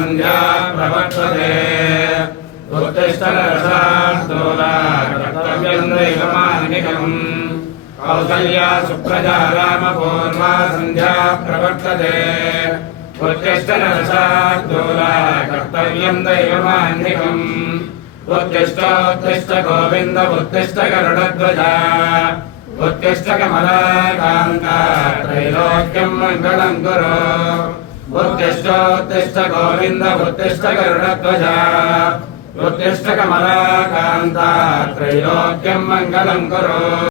सन्ध्या प्रवर्तते उत्तिष्ठ नरसार्दूला कर्तव्यं दैवमानिकम् कौसल्या सुप्रजा रामपूर्वा सन्ध्या प्रवर्तते उत्तिष्ठ नरसार्दूला कर्तव्यं दैवमान्निकम् उत्तिष्ठ गोविन्द उत्तिष्ठ गरुडध्वजा उत्तिष्ठ कमलाकान्ता त्रैलोक्यं मङ्गलं कुरु उत्तिष्ठ गोविन्द उत्तिष्ठ गरुडध्वजा उत्तिष्ठ कमलाकान्ता त्रैलोक्यं मङ्गलं कुरु।